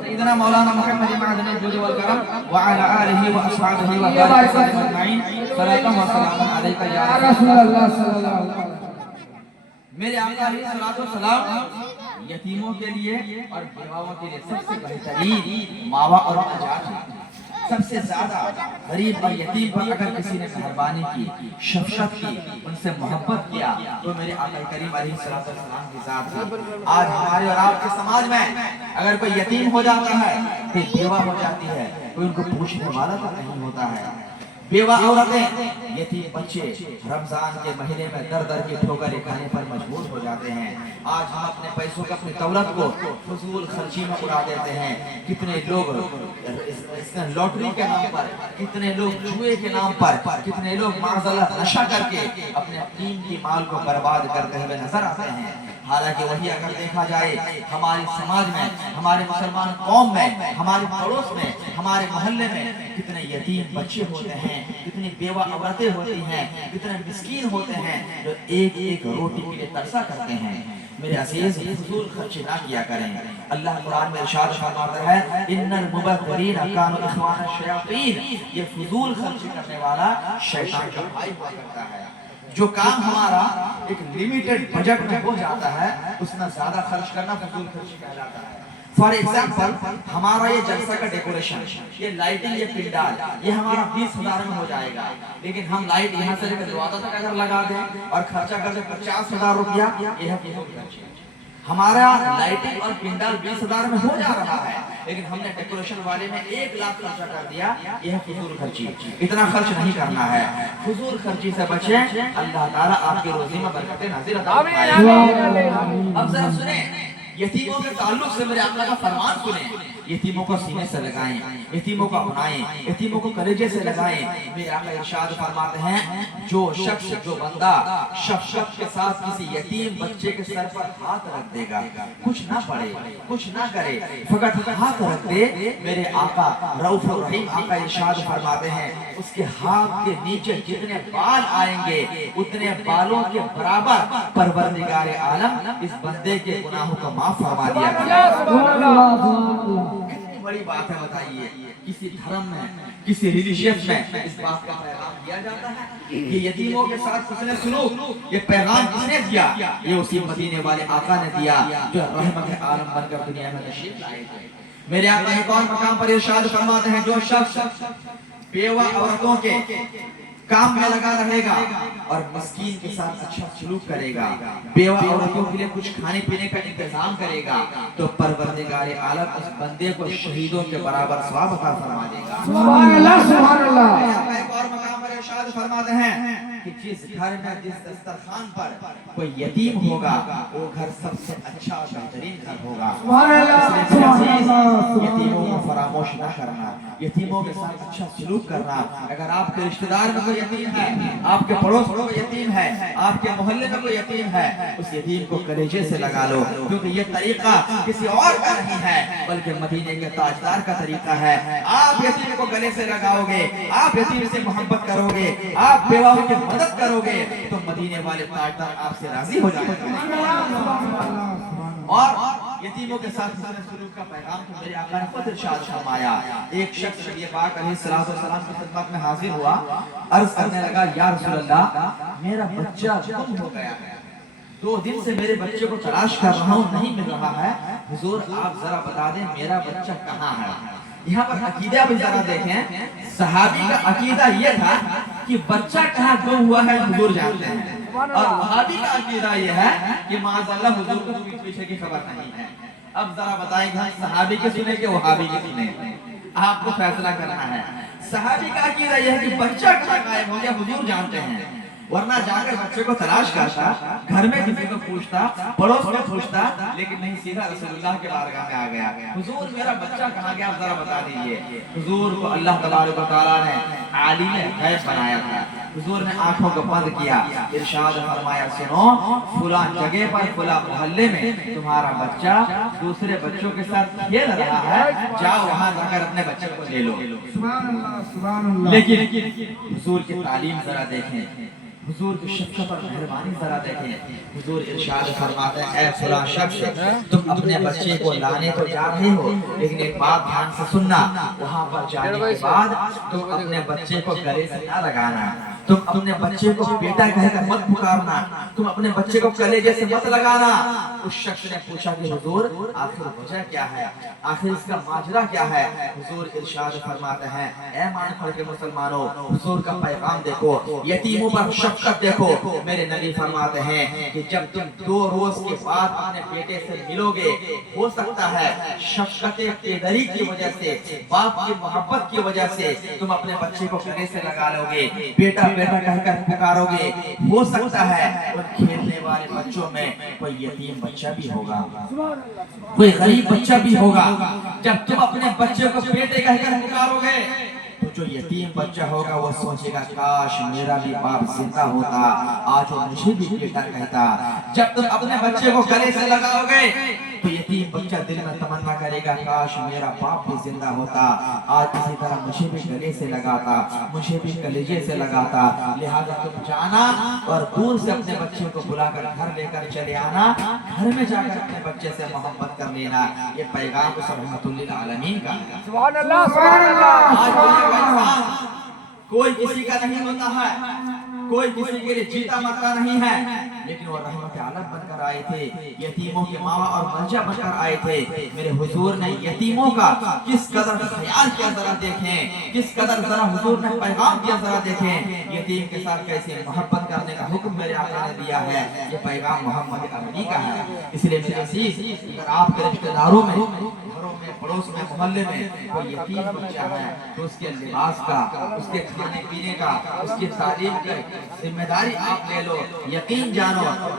सय्यदना मौलाना मुहम्मद मदनी जुद वल करम व अला आलिहि व अस्हाबिहि व बारिक अजमईन सल्लल्लाहु अलैहि या रसूल अल्लाह सल्लल्लाहु अलैहि वसल्लम। मेरे आका अलैहिस्सलाम यतीमों के लिए और बेवाओं के लिए सबसे बेहतरीन मावा और अजात है। सबसे ज्यादा गरीब और यतीम पर अगर किसी ने मेहरबानी की, शफकत की, उनसे मोहब्बत किया, तो मेरे आका करीम अलैहिस्सलाम की जात है। आज हमारे और आपके समाज में अगर कोई यतीम हो जाता है, कोई बेवा हो जाती है, कोई उनको पूछने वाला तो नहीं होता है। बेवा औरतें, यतीम बच्चे रमजान के महीने में दर दर की ठोकरें खाने पर मजबूर हो जाते हैं। आज हम अपने पैसों को, अपनी दौलत को फजूल खर्ची में उड़ा देते हैं। कितने लोग लॉटरी के नाम पर, कितने लोग जुए के नाम पर, कितने लोग माज़अल्लाह नशा करके अपने कीमती माल को बर्बाद करते हुए नजर आते हैं। हालांकि वही अगर देखा जाए हमारे समाज में, हमारे मुसलमान कौम में, हमारे पड़ोस में, हमारे मोहल्ले में कितने यतीम बच्चे होते हैं, कितनी बेवा औरतें होती हैं, कितने मिस्कीन होते हैं जो एक एक रोटी के लिए तरसा करते हैं। मेरे अजीज, फजूल खर्च ना किया करें। अल्लाह कुरान में इरशाद फरमाता है इन्नल मुबत्तरीन कानू इख्वान शयातीन, ये फजूल खर्च करने वाला शैतान का भाई हुआ करता है। जो काम हमारा एक लिमिटेड बजट में हो जाता है, उसमें ज्यादा खर्च करना फजूल खर्च कहलाता है। फॉर एग्जाम्पल, हमारा ये जलसा का डेकोरेशन, ये लाइटिंग, ये पिंडाल, ये हमारा 20,000 में हो जाएगा। लेकिन हम लाइट यहाँ से लेकर दरवाजा तक अगर लगा दें और खर्चा कर दें 50,000 रुपया, ये है फजूल खर्च। हमारा लाइटिंग और पिंडाल 20,000 में हो जा रहा है, लेकिन हमने डेकोरेशन वाले में 1 लाख खर्चा कर दिया, यह फजूल खर्ची। इतना खर्च नहीं करना है, फजूल खर्ची से बचें। अल्लाह ताला आपकी रोजी में बरकतें नाज़िल अता फरमाए। अब जरा सुने, यतीमों के ताल्लुक से मेरे आका का फरमान सुने। यतीमों को सीने से लगाएं, यतीमों को अपनाएं, यतीमों को कलेजे से लगाएं। मेरे आका इरशाद फरमाते हैं जो शख्स, जो बंदा शफकत के साथ किसी यतीम बच्चे के सर पर हाथ रख देगा, कुछ ना पड़े, कुछ ना करे, फकत हाथ रख दे, मेरे आका रऊफ रहीम आका इरशाद फरमाते हैं उसके हाथ के नीचे जितने बाल आएंगे उतने बालों के बराबर परवरदिगार आलम इस बंदे के गुनाहों को माफ फरमा दिया। कितनी बड़ी बात है, बताइए। किसी धर्म में, किसी रिलीजियस में इस बात का पैगाम दिया जाता है कि यतीमों के साथ किसने सुलूक, ये पैगाम किसने दिया? ये उसी मदीने वाले आका ने दिया जो रहमत आलम बनकर दुनिया में तशरीफ लाए थे। मेरे आका एक और मकाम पर इरशाद फरमाते हैं जो शख्स बेवा औरतों के काम में लगा रहेगा और मस्कीन के साथ अच्छा सलूक करेगा, बेवा औरतों के लिए कुछ खाने पीने का इंतजाम करेगा, तो परवरदिगार आलम उस बंदे को शहीदों के बराबर सवाब अता फरमा देगा। सुभान अल्लाह, सुभान अल्लाह। एक और मकाम पर इरशाद फरमाते हैं कि जिस घर में, जिस दस्तरखान पर कोई यतीम होगा वो घर सबसे अच्छा और बेहतरीन घर होगा। यतीमों को फरामोश न करना, यतीमों के साथ अच्छा सलूक करना। अगर आपके रिश्तेदार में कोई यतीम है, आपके पड़ोस में कोई यतीम है, आपके मोहल्ले में कोई यतीम है, उस यतीम को कलेजे से लगा लो, क्योंकि ये तरीका किसी और का नहीं है बल्कि मदीने के ताजदार का तरीका है। आप यतीम को गले से लगाओगे, आप यतीम से मोहब्बत करोगे, आप बेवाओं की मदद करोगे, तो मदीने वाले ताजदार आपसे राजी हो जाएंगे। اور یتیموں کے ساتھ حسن سلوک کا پیغام تو میرے آقا نے خود ارشاد فرمایا. ایک شخص نبی پاک علیہ الصلوۃ والسلام کی خدمت میں حاضر ہوا, عرض کرنے لگا یا رسول اللہ میرا بچہ گم ہو گیا ہے, 2 دن سے میرے بچے کو تلاش کر رہا ہوں, نہیں مل رہا ہے, حضور آپ ذرا بتا دیں میرا بچہ کہاں ہے. یہاں پر عقیدہ بھی ذرا دیکھیں, صحابی کا عقیدہ یہ تھا کہ بچہ کہاں گم ہوا ہے حضور جانتے ہیں, اور وہابی کا عقیدہ یہ ہے کہ معاذ اللہ حضور کو پیٹ پیچھے کی خبر نہیں ہے. اب ذرا بتائیں گے صحابی کے سنے کہ وہابی کے سنے, آپ کو فیصلہ کرنا ہے. صحابی کا عقیدہ یہ ہے کہ بچہ کہاں غائب ہو گیا حضور جانتے ہیں, ورنہ جا کر بچے کو تلاش کرتا, گھر میں کسی کو پوچھتا, پڑوس میں پوچھتا, لیکن نہیں سیدھا رسول اللہ کے بارگاہ میں آ گیا, حضور میرا بچہ کہاں گیا آپ ذرا بتا دیجئے. حضور کو اللہ تبارک و تعالیٰ نے عالم غیب بنایا تھا. حضور نے آنکھوں کو بند کیا, ارشاد فرمایا سنو فلاں جگہ پر فلاں محلے میں تمہارا بچہ دوسرے بچوں کے ساتھ کھیل رہا ہے, جاؤ وہاں جا کر اپنے بچے کو لے لو. سبحان اللہ سبحان اللہ. لیکن حضور کی تعلیم ذرا دیکھیں, حضور کی شفقت اور مہربانی ذرا دیکھیں. حضور ارشاد فرماتے ہیں اے فلاں شخص تم اپنے بچے کو لانے تو جا رہے ہو, لیکن ایک بات دھیان سے سننا, وہاں پر جانے کے بعد تم اپنے بچے کو گلے سے نہ لگانا, تم اپنے بچے کو بیٹا کہہ کر مت پکارنا, تم اپنے بچے کو کلیجے سے مت لگانا. اس شخص نے پوچھا کہ حضور آخر وجہ کیا ہے, آخر اس کا ماجرا کیا ہے. حضور ارشاد فرماتے ہیں اے مان پڑھ کے مسلمانوں, حضور کا پیغام دیکھو, یتیموں پر شفقت دیکھو. میرے نبی فرماتے ہیں کہ جب تم 2 روز کے بعد اپنے بیٹے سے ملو گے, ہو سکتا ہے شفقت پیدری کی وجہ سے, باپ کی محبت کی وجہ سے تم اپنے بچے کو گلے سے لگا لو گے, بیٹا بیٹا کہہ کر پکارو گے. ہو سکتا ہے ان کھیلنے والے بچوں میں کوئی یتیم بچہ بھی ہوگا, کوئی غریب بچہ بھی ہوگا. جب تم اپنے بچے کو بیٹے کہہ کر پکارو گے تو جو یتیم بچہ ہوگا وہ سوچے گا کاش میرا بھی باپ زندہ ہوتا, آج وہ مجھے بھی بیٹا کہتا. جب تم اپنے بچے کو گلے سے لگاؤ گے تو یتیم بچہ دل میں تمنا کرے گا کاش میرا باپ بھی زندہ ہوتا, آج اسی طرح مجھے بھی گلے سے لگاتا, مجھے بھی کلیجے سے لگاتا. لہذا تم جانا اور دور سے اپنے بچے کو بلا کر گھر لے کر چلے آنا, گھر میں جا کر اپنے بچے سے محبت کر لینا. یہ پیغام اس رحمت للعالمین کا ہے. سبحان اللہ سبحان اللہ. آج دنیا کا انسان کوئی کسی کا نہیں ہوتا ہے, کوئی کسی کے لیے جیتا مرتا نہیں ہے, لیکن وہ رحمت عالم بن کر آئے تھے, یتیموں کے ماں اور ملجا بن کر آئے تھے. میرے حضور نے یتیموں کا کس قدر خیال کیا ذرا دیکھیں, کس قدر ذرا حضور نے پیغام دیا ذرا دیکھیں. یتیم کے ساتھ کیسے محبت کرنے کا حکم میرے آقا نے دیا ہے. یہ پیغام محمد عربی کا ہے. اس لیے میرے عزیز اگر آپ کے رشتہ داروں میں, گھروں میں, پڑوس میں, محلے میں کوئی یتیم بچہ ہے تو اس کے لباس کا, اس کے کھانے پینے کا, اس کی تعلیم کی ذمہ داری آپ لے لو. یقین جانو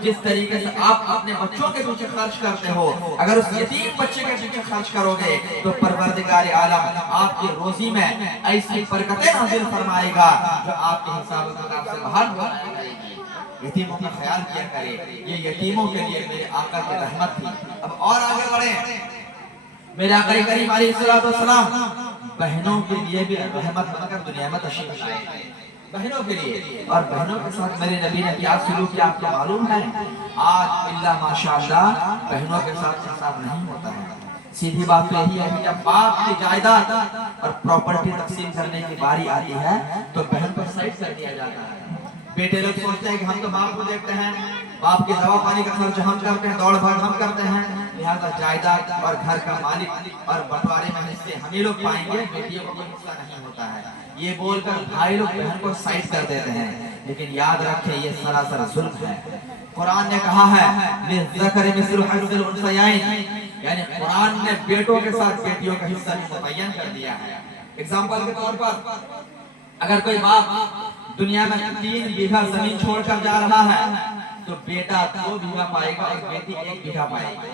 جس طریقے سے آپ اپنے بچوں کے پیچھے خرچ کرتے ہو, اگر اس یتیم بچے کے پیچھے خرچ کرو گے تو پروردگار عالم آپ کی روزی میں ایسی برکتیں نازل فرمائے گا جو آپ کے حساب کتاب سے باہر ہو جائے گی. یتیموں کا خیال کیا کرے, یہ یتیموں کے لیے میرے آقا کی رحمت تھی. اب اور آگے بڑھیں. میرے آقا کریم علیہ الصلوۃ والسلام بہنوں کے لیے بھی رحمت بن کر دنیا میں تشریف لائے, بہنوں کے لیے. اور بہنوں کے ساتھ میرے نبی نے کیا سلوک کیا آپ کو معلوم ہے. آج اللہ ماشاءاللہ بہنوں کے ساتھ انصاف نہیں ہوتا ہے. سیدھی بات تو یہی ہے کہ جب باپ کی جائیداد اور پراپرٹی تقسیم کرنے کی باری آتی ہے تو بہن کو سائڈ کر دیا جاتا ہے. بیٹے لوگ سوچتے ہیں کہ ہم تو باپ کو دیکھتے ہیں, باپ کی دوا پانی کا خرچ ہم کرتے ہیں, دوڑ بھاگ ہم کرتے ہیں, لہذا جائیداد اور گھر کا مالک اور بٹوارے میں حصے ہم ہی لوگ پائیں گے, بیٹیوں کو کوئی حصہ نہیں ہوتا ہے. یہ بول کر بھائی لوگ بہن کو سائڈ کر دیتے ہیں, لیکن یاد رکھیں یہ سراسر ظلم ہے. قرآن نے کہا ہے للذکر مثل حظ الانثیین, یعنی قرآن نے بیٹوں کے ساتھ بیٹیوں کا حصہ بھی متعین کر دیا ہے. اگزامپل کے طور پر اگر کوئی باپ دنیا میں 3 بیگھہ زمین چھوڑ کر جا رہا ہے تو بیٹا 2 بیگھہ پائے گا اور بیٹی 1 بیگھہ پائے گی,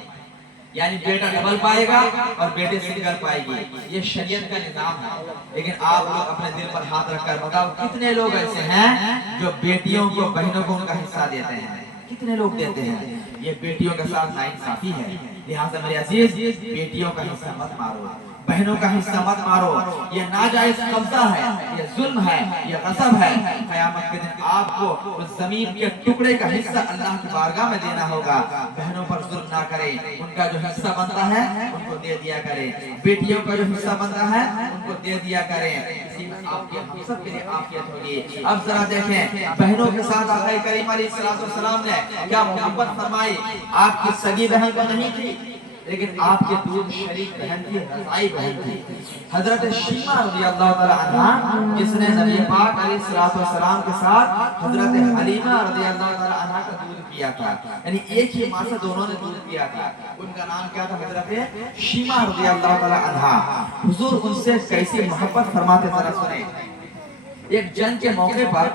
یعنی بیٹا ڈبل پائے گا اور بیٹی سنگل پائے گی. یہ شریعت کا نظام ہے. لیکن آپ لوگ اپنے دل پر ہاتھ رکھ کر بتاؤ کتنے لوگ ایسے ہیں جو بیٹیوں کو, بہنوں کو ان کا حصہ دیتے ہیں؟ کتنے لوگ دیتے ہیں؟ یہ بیٹیوں کے ساتھ ناانصافی ہے. لہٰذا میرے عزیز بیٹیوں کا حصہ مت مارو, बहनों का हिस्सा मत मारो, ये नाजायज कब्जा है, ये जुल्म है, ये गसब है। क़यामत के दिन आपको उस जमीन के टुकड़े का हिस्सा अल्लाह की बारगाह में देना होगा। बहनों पर जुल्म ना करें, उनका जो हिस्सा बनता है उनको दे दिया करें, बेटियों का जो हिस्सा बनता है उनको दे दिया करें, इसी में आपकी हम सब के लिए आफियत होगी। अब जरा देखें बहनों के साथ आका करीम अलैहिस्सलाम ने क्या मोहब्बत फरमाई। आपकी सगी बहन तो नहीं थी, लेकिन आपके दूध शरीक बहन थी, रज़ाई बहन थी, हजरत शीमा रज़ियल्लाहु ताला अन्हा, जिसने नबी पाक अलैहिस्सलाम के साथ हजरत हलीमा रज़ियल्लाहु ताला अन्हा का दूध पिया था, यानी एक ही मां से दोनों ने दूध पिया था। उनका नाम क्या था? हजरत शीमा रज़ियल्लाहु ताला अन्हा। हुजूर उनसे कैसी मोहब्बत फरमाते, जरा सुने। एक जंग के मौके पर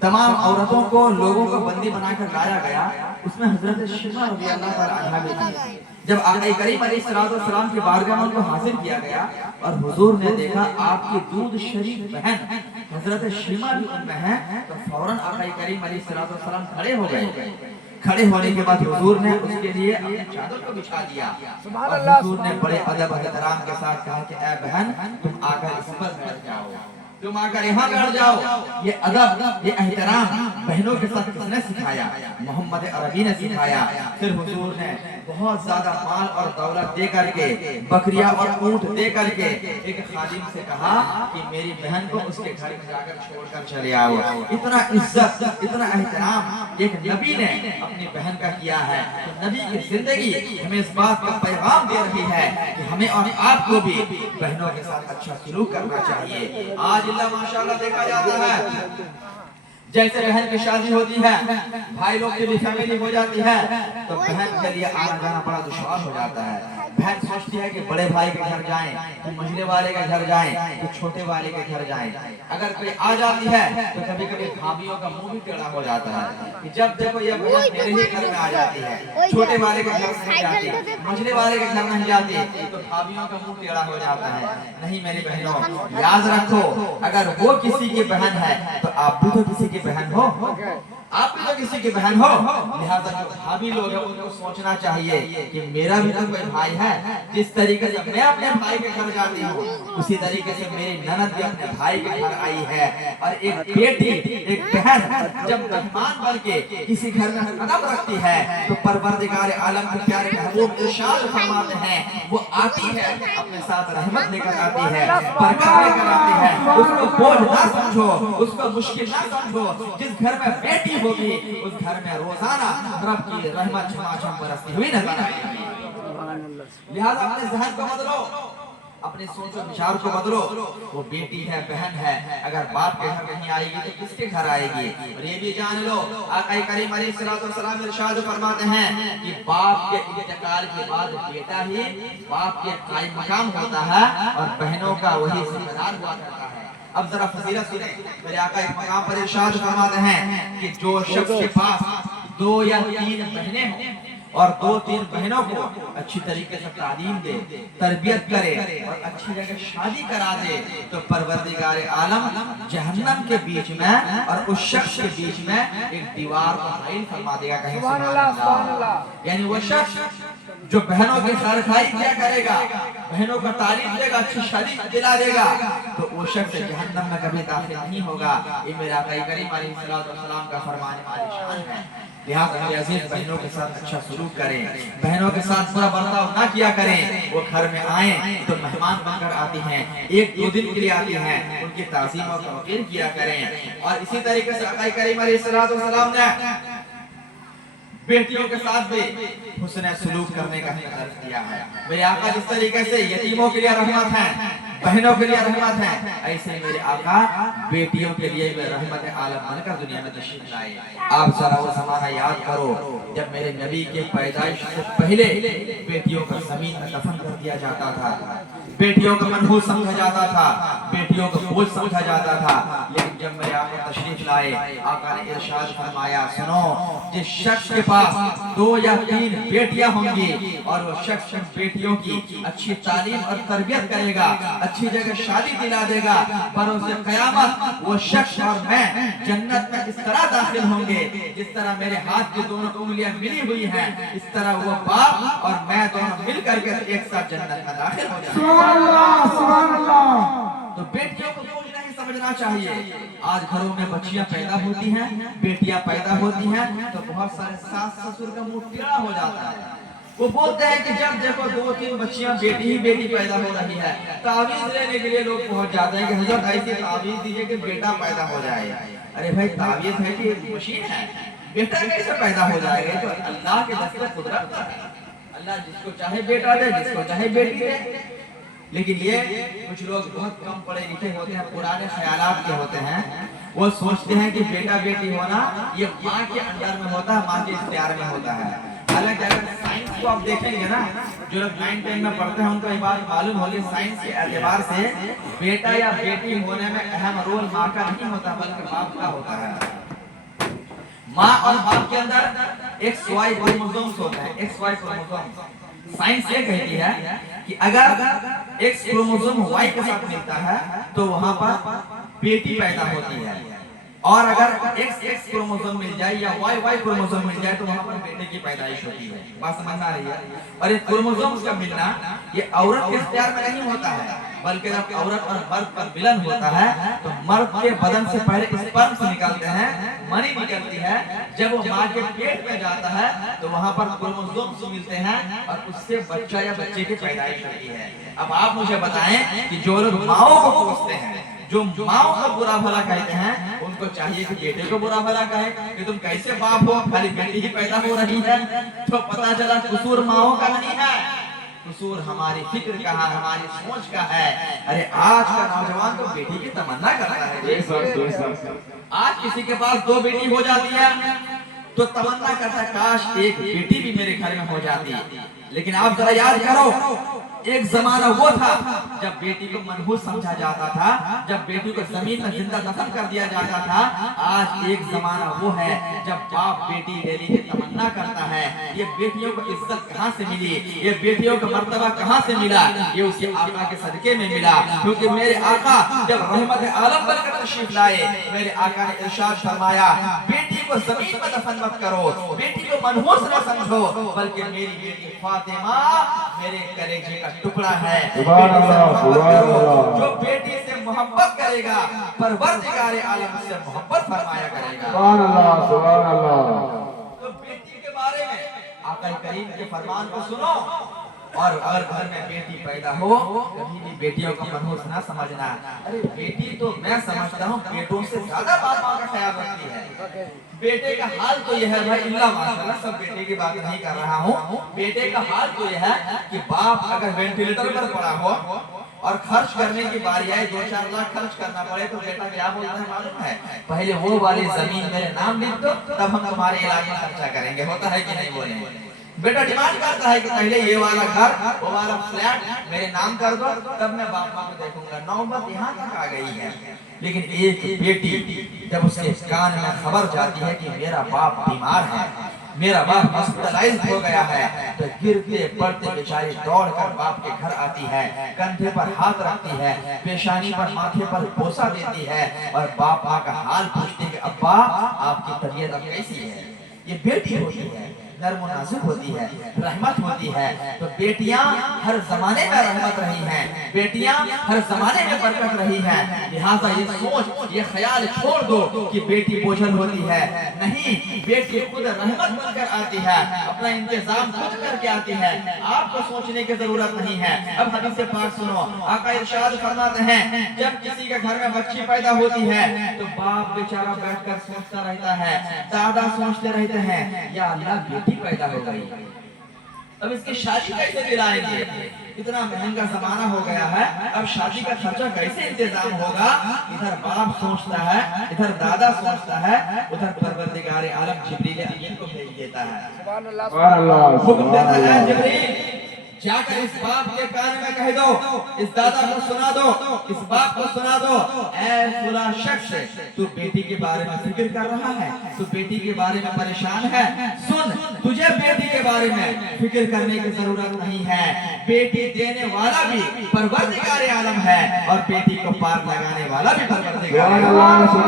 तमाम औरतों को, लोगों को बंदी बनाकर लाया गया, उसमें हजरत शीमा रज़ियल्लाहु ताला अन्हा भी थी। जब आका करीम अलैहिस्सलाम की बारगाह में उनको हाजिर किया गया और हुजूर ने देखा आपकी दूध शरीक बहन हजरत शीमा भी उनमें है, तो फौरन आका करीम अलैहिस्सलाम खड़े हो गए। खड़े होने के बाद हुजूर ने उसके लिए अपने चादर को बिछा दिया और हुजूर ने बड़े अदब एहतराम के साथ कहा कि ऐ बहन, तुम आकर इस पर बैठ जाओ, तुम आकर यहाँ बैठ जाओ। ये अदब, ये एहतराम बहनों के साथ किसने सिखाया? मोहम्मद अरबी ने सिखाया। फिर हुजूर ने बहुत ज्यादा माल और दौलत दे करके, बकरियां और ऊंट दे करके एक खादिम से कहा कि मेरी बहन को उसके घर जाकर छोड़कर चले आओ। इतना इज्जत, इतना एहतराम एक नबी ने अपनी बहन का किया है। तो नबी की जिंदगी हमें इस बात का पैगाम दे रही है कि हमें और आपको भी बहनों के साथ अच्छा सलूक करना चाहिए। आज माशाअल्लाह देखा जाता है, जैसे बहन की शादी होती है, भाई लोग की भी फैमिली हो जाती है, तो बहन के लिए आना जाना बड़ा दुश्वार हो जाता है। बहन सोचती है कि बड़े भाई के घर जाएं, कि मझले वाले के घर जाएं, कि छोटे वाले के घर जाएं। अगर कोई आ जाती है तो कभी कभी भाभियों का मुंह भी टेढ़ा हो जाता है कि जब देखो ये बहन मेरे ही घर में आ जाती है, छोटे वाले के घर नहीं जाती, मझले वाले के घर नहीं जाती, तो भाभियों का मुंह टेढ़ा हो जाता है। नहीं मेरी बहनों, याद रखो, अगर वो किसी की बहन है तो आप भी तो किसी की बहन हो, आप भी तो किसी की बहन हो। लिहाजा जो भाभी लोग हैं उनको सोचना चाहिए कि मेरा भी तो कोई भाई है। जिस तरीके से मैं अपने भाई के घर जाती हूँ, उसी तरीके से मेरी ननद भी अपने भाई के घर आई है। और एक बेटी, एक बहन जब मेहमान बन के किसी घर में कदम रखती है तो परवरदिगार आलम के प्यारे महबूब इरशाद फरमाते हैं, वो आती है अपने साथ रहमत लेकर आती है, बरकत लेकर आती है। उसको बोझ ना समझो, उसको मुश्किल ना समझो। जिस घर में बेटी होगी उस घर में रोजाना रब की रहमत झमाझम बरसती हुई नजर आएगी। लिहाजा अपने ज़हन को बदलो, अपने सोच और विचार को बदलो। वो बेटी है, बहन है, अगर बाप के घर नहीं आएगी तो किसके घर आएगी? और ये भी जान लो, आका करीम अलैहिस्सलाम इरशाद फरमाते हैं कि बाप के इंतकाल के बाद बेटा ही बाप के कायम मकाम होता है और बहनों का वही जिम्मेदार हुआ करता है। अब जरा फजीलत सुने, मेरे आका एक मकाम पर इरशाद फरमाते हैं कि जो शख्स के पास 2 या 3 बहनें हों और 2-3 बहनों को अच्छी तरीके से तालीम दे, तरबियत करे और अच्छी जगह शादी करा दे, तो परवरदिगार आलम जहन्नम के बीच में और उस शख्स के बीच में एक दीवार को हाइल फरमा देगा। कहीं सुभान अल्लाह। यानी वो शख्स जो बहनों की सरखाई किया करेगा, बहनों को तालीम देगा, अच्छी शादी दिला देगा, तो वो शख्स जहन्नम में कभी दाखिल नहीं होगा। ये मेरा आका करीम अलैहिस्सलाम का फरमान आलिशान है। लिहाजा मेरे अजीज बहनों के साथ अच्छा सलूक करें, बहनों के साथ बुरा बर्ताव ना किया करें। वो घर में आए तो मेहमान बनकर आती हैं, 1-2 दिन के लिए आती हैं, उनकी ताज़ीम और तौक़ीर किया करें। और इसी तरीके से आका करीम अलैहिस्सलाम ने बेटियों के साथ भी हुस्न सलूक करने का तर्क दिया है। मेरे आका जिस तरीके से यतीमों के लिए रहमत है, बहनों के लिए रहमत है, ऐसे मेरे आका बेटियों के लिए भी रहमत आलम बनकर दुनिया में तशरीफ लाए। आप जरा वो ज़माना याद करो जब मेरे नबी के पैदाइश से पहले बेटियों को जमीन में दफन कर दिया जाता था, बेटियों को मनहूस समझा जाता था, बेटियों को बोझ समझा जाता था। लेकिन जब मेरे आका तशरीफ लाए, आका ने इरशाद फरमाया, सुनो, जिस शख्स के पास 2 या 3 बेटियां होंगी और वो शख्स बेटियों की अच्छी तालीम और तरबियत करेगा, अच्छी जगह शादी दिला देगा, पर उसे क़यामत वो शख्स और मैं जन्नत में इस तरह दाखिल होंगे जिस तरह मेरे हाथ की दोनों उंगलियां मिली हुई हैं, इस तरह वो बाप और मैं दोनों मिल करके एक साथ जन्नत में दाखिल हो जाएंगे। सुभान अल्लाह, सुभान अल्लाह। तो बेटियों को बोझ नहीं समझना चाहिए। आज घरों में बच्चियां पैदा होती हैं, बेटियां पैदा होती हैं, तो बहुत सारे सास ससुर का मुंह टेढ़ा हो जाता है। वो बोलते हैं कि जब देखो 2-3 बच्चियां बेटी ही बेटी पैदा हो रही है, तावीज लेने के लिए लोग पहुंच जाते हैं कि हजरत ऐसी तावीज दीजिए कि बेटा पैदा हो जाए। अरे भाई, तावीज है कि मशीन है? बेटा कैसे पैदा हो जाएगा? तो अल्लाह के दस्तूर कुदरत है। अल्लाह जिसको चाहे बेटा दे, जिसको चाहे बेटी दे। लेकिन ये कुछ लोग बहुत कम पढ़े लिखे होते हैं, पुराने ख्यालात के होते हैं। वो सोचते हैं कि बेटा बेटी होना ये माँ के अंडर में होता है, माँ के इख्तियार में होता है। हालांकि अगर साइंस को आप देखेंगे ना, जो लोग 9-10 में पढ़ते हैं उनको ये बात मालूम होगी, साइंस के एतबार से बेटा या बेटी होने में अहम रोल माँ का नहीं होता बल्कि बाप का होता है। माँ और बाप के अंदर XY क्रोमोसोम्स होते हैं, XY क्रोमोसोम। साइंस ये कहती है कि अगर X क्रोमोसोम Y के साथ मिलता है तो वहां पर बेटी पैदा होती है, और अगर XX क्रोमोसोम मिल जाए या YY क्रोमोसोम मिल जाए तो वहां पर बेटे की पैदाइश होती है। बात समझ आ रही है? और ये क्रोमोसोम्स का मिलना ये औरत के इख्तियार में नहीं होता है, बल्कि जब औरत और मर्द का मिलन होता है तो मर्द के बदन से पहले स्पर्म्स निकलते हैं, मनी निकलती है। जब वो माँ के पेट में जाता है तो वहां पर क्रोमोसोम्स मिलते हैं और उससे बच्चा या बच्चे की पैदाइश होती है। अब आप मुझे बताएं कि जो लोग माओ को कोसते हैं, जो माओ को बुरा भला कहते हैं, उनको चाहिए कि बेटे को बुरा भला कहे कि तुम कैसे बाप हो, खाली बेटी ही पैदा हो रही है। तो पता चला कसूर माओ का नहीं है, कसूर हमारी फिक्र का है, हमारी सोच का है। अरे आज का नौजवान तो बेटी की तमन्ना करता है। आज किसी के पास 2 बेटी हो जाती है तो तमन्ना करता है काश एक बेटी भी मेरे घर में हो जाती। लेकिन आप जरा याद करो, एक जमाना वो था जब बेटी को मनहूस समझा जाता था, जब बेटी को जमीन में जिंदा दफन कर दिया जाता था। आज एक जमाना वो है जब बाप बेटी देने की तमन्ना करता है। ये बेटियों को इज्जत कहाँ से मिली, ये बेटियों का मर्तबा कहाँ से मिला? ये उसके आका के सदके में मिला। क्योंकि मेरे आका जब रहमत आलम बनकर तशरीफ लाए, मेरे आका ने इरशाद फरमाया, बेटी को जमीन में दफन मत करो, बेटी को मनहूस न समझो, बल्कि मेरी बेटी फातिमा मेरे कलेजे का टुकड़ा है। जो बेटी से मोहब्बत करेगा परवरदिगारे आलम से मोहब्बत फरमाया करेगा। तो बेटी के बारे में आका करीम के फरमान को सुनो, और अगर घर में बेटी पैदा हो कभी भी बेटियों को मनहूस ना समझना। अरे बेटी तो मैं समझता हूँ बेटों से ज्यादा बाप माँ का ख्याल रखती है। बेटे का हाल तो यह है भाई, इल्ला माशाल्लाह, सब बेटे की बात नहीं कर रहा हूँ। बेटे का हाल तो यह है कि बाप अगर वेंटिलेटर पर पड़ा हो और खर्च करने की बारी आए, 2-4 लाख खर्च करना पड़े तो बेटा क्या बोलता है मालूम है? पहले वो वाली जमीन मेरे नाम लिख दो, तब हम तुम्हारे इलाज में खर्चा करेंगे। होता है कि नहीं बोले? बेटा डिमांड करता है कि पहले ये वाला घर, वो वाला फ्लैट मेरे नाम कर दो, तब मैं बाप माँ को देखूंगा। नौबत यहाँ तक आ गई है। लेकिन एक बेटी जब उसके कान में खबर जाती है कि मेरा बाप बीमार है, मेरा बाप हॉस्पिटलाइज हो गया है, तो गिरते पड़ते बेचारी दौड़ कर बाप के घर आती है, कंधे पर हाथ रखती है, पेशानी पर माथे पर बोसा देती है और बाप माँ का हाल पूछती है कि अब्बा आपकी तबीयत अब कैसी है? ये बेटी होती है, नर्म नाजुक होती है, रहमत होती है। तो बेटियां हर जमाने में रहमत रही हैं, बेटियां हर जमाने में बरकत रही हैं। लिहाजा ये सोच, ये ख्याल छोड़ दो कि बेटी बोझल होती है। नहीं, बेटी खुद रहमत बनकर आती है, अपना इंतजाम खुद करके आती है, आपको सोचने की जरूरत नहीं है। अब हदीस पाक सुनो, आका इरशाद फरमाते हैं, जब किसी के घर में बच्ची पैदा होती है तो बाप बेचारा बैठकर सोचता रहता है, दादा सोचते रहते हैं, या अल्लाह पैदा हो गई, अब इसकी शादी कैसे दिलाएंगे? इतना महंगा जमाना हो गया है, अब शादी का खर्चा कैसे इंतजाम होगा? इधर बाप सोचता है, इधर दादा सोचता है, उधर परवरदिगारे आलम जिब्रील अमीन को भेज देता है। हुक्म देता है, जिब्रील जाकर इस बाप के कान में कह दो, इस दादा को सुना दो, इस बाप को सुना दो, ऐ फला शख्स, तू बेटी के बारे में फिक्र कर रहा है, तू बेटी के बारे में परेशान है, सुन, तुझे बेटी के बारे में फिक्र करने की जरूरत नहीं है। बेटी देने वाला भी परवरदिगार आलम है और बेटी को पार लगाने वाला भी परवरदिगार आलम है।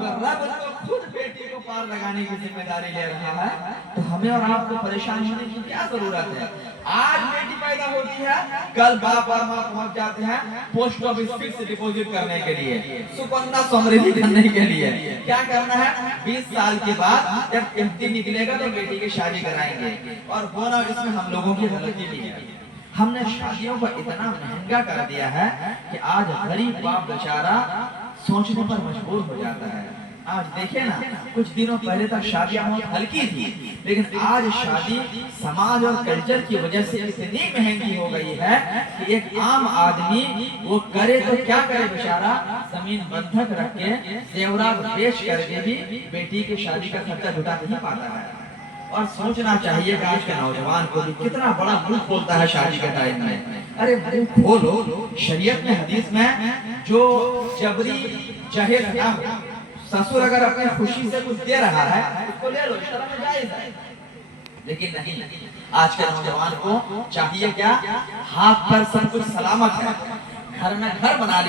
तो रब तो खुद बेटी को पार लगाने की जिम्मेदारी ले रहा है, तो हमें और आपको परेशान होने की क्या जरूरत है। आज बेटी पैदा होती है, कल बाप और माँ पहुंच जाते हैं पोस्ट ऑफिस फिक्स डिपॉजिट करने के लिए, सुकन्या समृद्धि करने के लिए। क्या करना है, 20 साल के बाद जब एफडी निकलेगा तो बेटी की शादी कराएंगे। और वो ना, इसमें हम लोगों की गलती भी है, हमने शादियों को इतना महंगा कर दिया है कि आज गरीब बाप बेचारा सोचने पर मजबूर हो जाता है। आज देखिए ना, कुछ दिनों पहले तक शादियां बहुत हल्की थी, लेकिन आज शादी समाज और कल्चर की वजह से इतनी महंगी हो गई है कि एक आम आदमी वो करे तो क्या करे बेचारा, जमीन बंधक रख के जेवरात बेच करके भी बेटी की शादी का खर्चा जुटा नहीं पाता है। और सोचना चाहिए कि आज के नौजवान को भी कितना बड़ा मुंह खोलता है शादी के टाइम में। अरे मुंह खोलो, शरीयत में हदीस में जो जबरी जहेज ना हो, ससुर अगर अपनी खुशी से कुछ दे रहा है उसको ले लो, शर्म में जायज है। लेकिन नहीं, आज के नौजवान को चाहिए क्या, हाथ पर सब कुछ सलामत है, घर में घर बना लिया।